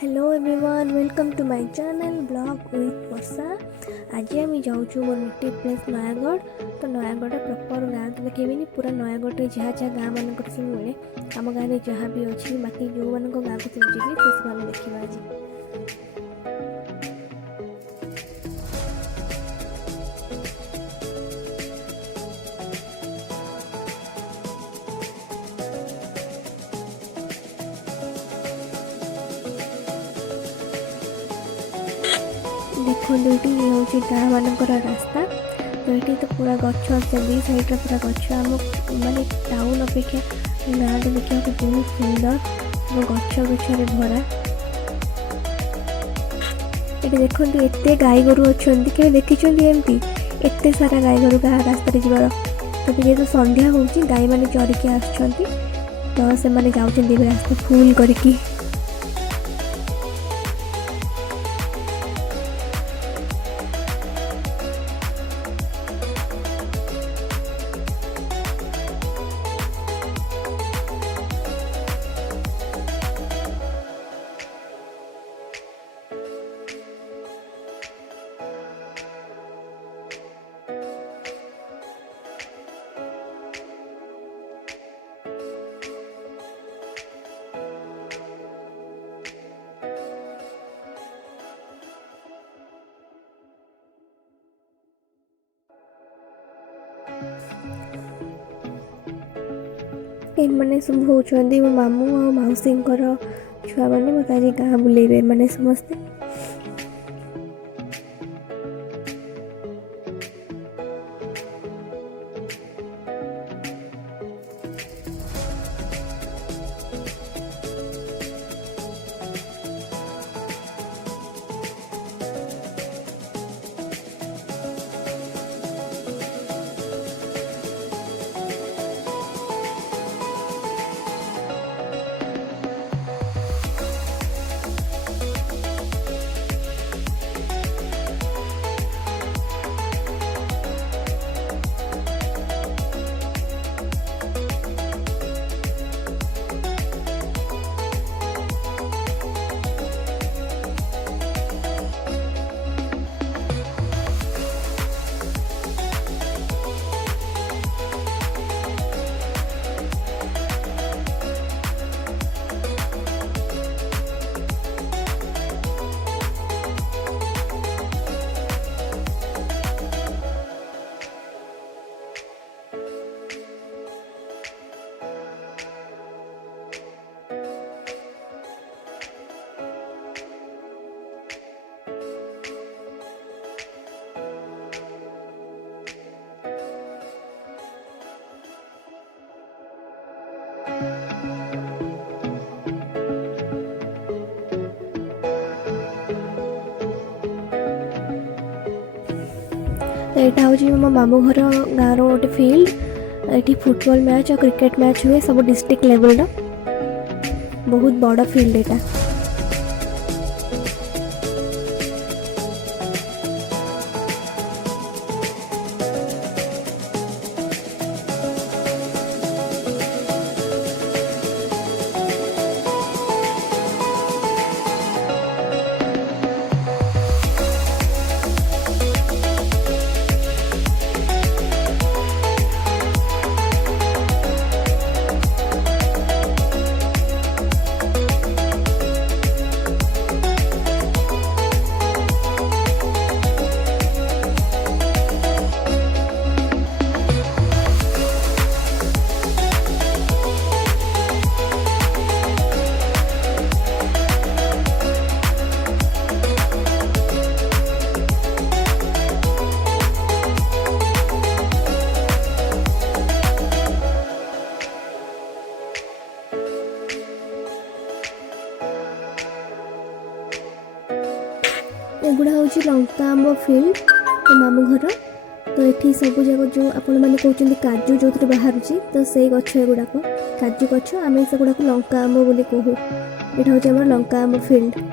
Hello everyone welcome to my channel blog with Varsha. आज आम जाऊँ मोर नेटिव प्लेस नयागढ़। तो नयागढ़ प्रॉपर गाँ तो देखेबी पूरा नयागढ़ जहाँ जहाँ गाँ मानक सब मिले आम गाँव में जहाँ भी अच्छी बाकी जो मान गाँव को सब जी से देखा आज। देखो ये हूँ गाँ मानकर रास्ता। तो ये तो पूरा गच से दी साइड्रे पूरा गच आम माने टाउन अपेक्षा गाँटा देखा बहुत सुंदर गच गचरे भरा। ये देखो एत गाई गोरु अच्छा के देखी एमती एत सारा गाई गोरु गाँ रास्तार जीवार। तो जेहतु संध्या हो गाई मैंने चरिकी आस तो से जाऊँ रास्ता फुल करके। एमने सब होती मो मामू आ मौसी छुआ मैंने मत आज गाँ बुलेबे मैंने समस्ते। तो यहाँ हूँ मो मामू घर गाँव रोटे फील्ड। ये फुटबॉल मैच और क्रिकेट मैच हुए सब डिस्ट्रिक्ट लेवल बहुत बड़ा फील्ड एटा। एगुड़ा हूँ लंका आंब फील्ड मामू घर। तो ये सब जगह जो आपण मैंने कहते काजू जो बाहर तो से गछ एगुड़ाक काजू गछ आम से गुड़ाक लंका आंब बोली कहू। यहाँ हूँ आम लंका आंब फील्ड।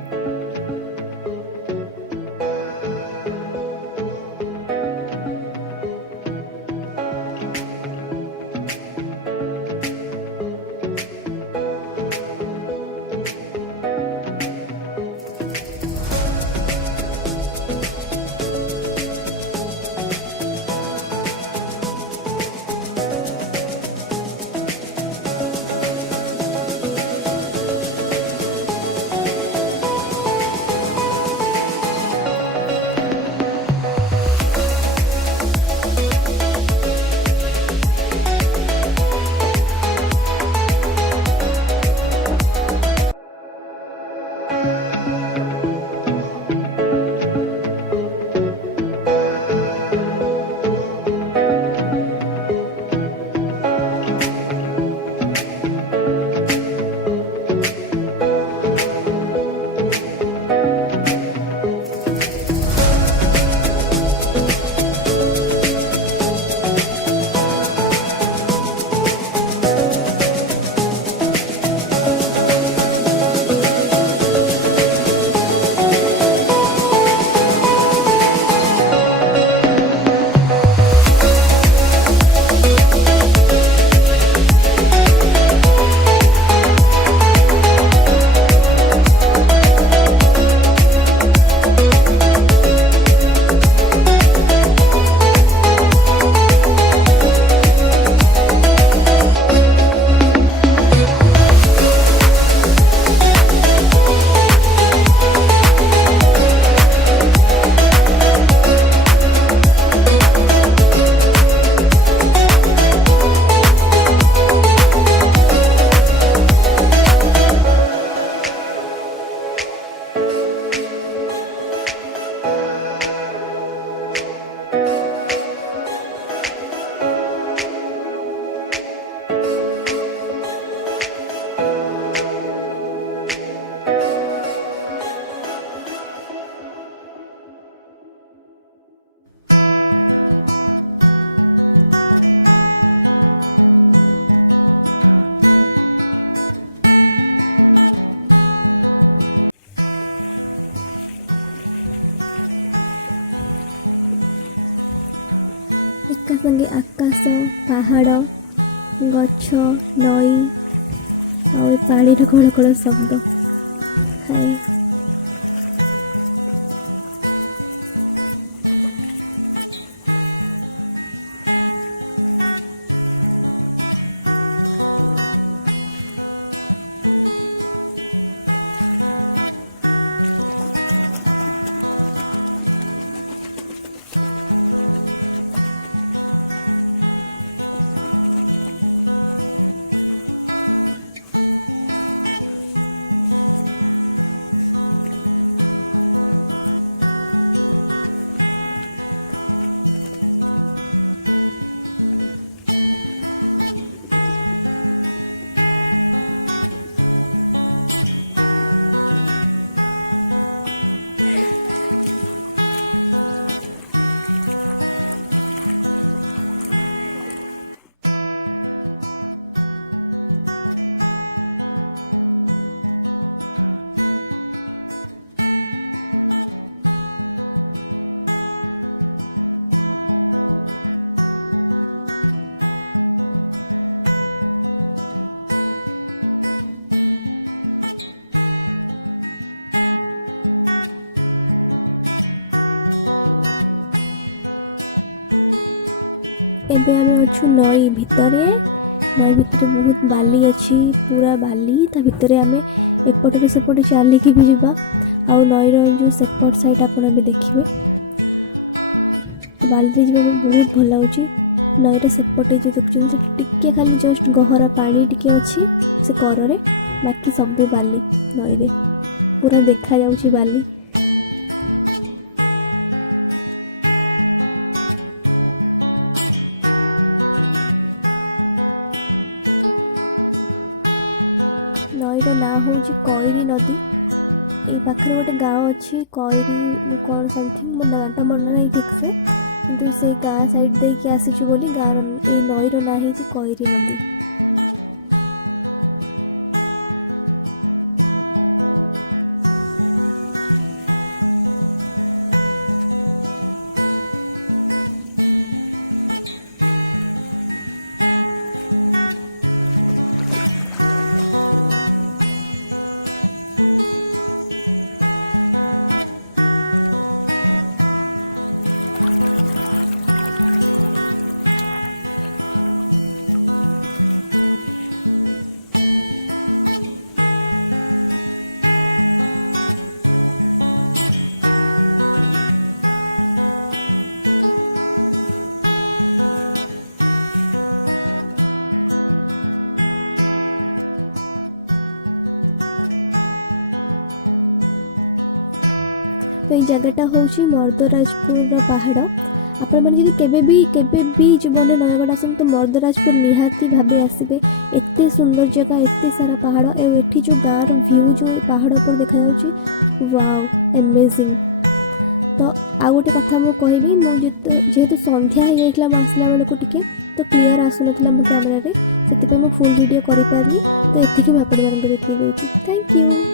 ଗଛ ନଈ ଆଉ ଏ ପାଣିର କଳ କଳ ଶବ୍ଦ। ହାଏ ଏବେ ଆମେ ଅଛୁ ନଈ ଭିତରେ ବହୁତ ବାଲି ଅଛି, ପୁରା ବାଲି। ତା ଭିତରେ ଆମେ ଏପଟରୁ ସେପଟେ ଚାଲିକି ବି ଯିବା। ଆଉ ନଈର ଯେଉଁ ସେପଟ ସାଇଡ୍ ଆପଣ ଏବେ ଦେଖିବେ, ବାଲିରେ ଯିବାକୁ ବହୁତ ଭଲ ଲାଗୁଛି। ନଈର ସେପଟେ ଯେଉଁ ଦେଖୁଛନ୍ତି ସେଠି ଟିକେ ଖାଲି ଜଷ୍ଟ ଗହରା ପାଣି ଟିକେ ଅଛି ସେ କରରେ, ବାକି ସବୁ ବାଲି। ନଈରେ ପୁରା ଦେଖାଯାଉଛି ବାଲି। ନଈର ନାଁ ହେଉଛି କଇରି ନଦୀ। ଏଇ ପାଖରେ ଗୋଟେ ଗାଁ ଅଛି କଇରି କ'ଣ ସମଥିଙ୍ଗ, ମୋ ନାଁଟା ମନେ ନାହିଁ ଠିକ୍ ସେ, କିନ୍ତୁ ସେ ଗାଁ ସାଇଡ୍ ଦେଇକି ଆସିଛୁ ବୋଲି ଏଇ ନଈର ନାଁ ହେଇଛି କଇରି ନଦୀ। तो ये जगटा हूँ मर्दराजपुर पहाड़। आपण मैंने केबे भी जीवन में नयागढ़ आसन तो मर्दराजपुर निहाती भावे आसबे। एते सुंदर जगह, एते सारा पहाड़ और एठी जो गाँव व्यू जो पहाड़ पर देखा जाउची, वाओ अमेजिंग। तो आ गोटे कथा मु कहबी, जेहेतु संध्या हो जाइतला आसला बेल को टिके तो क्लियर आसुनथला मो कैमरा रे, सेति पे मु फुल वीडियो करि पारली। तो एतिकी मैं आपण मानक देखि देउची। Thank you.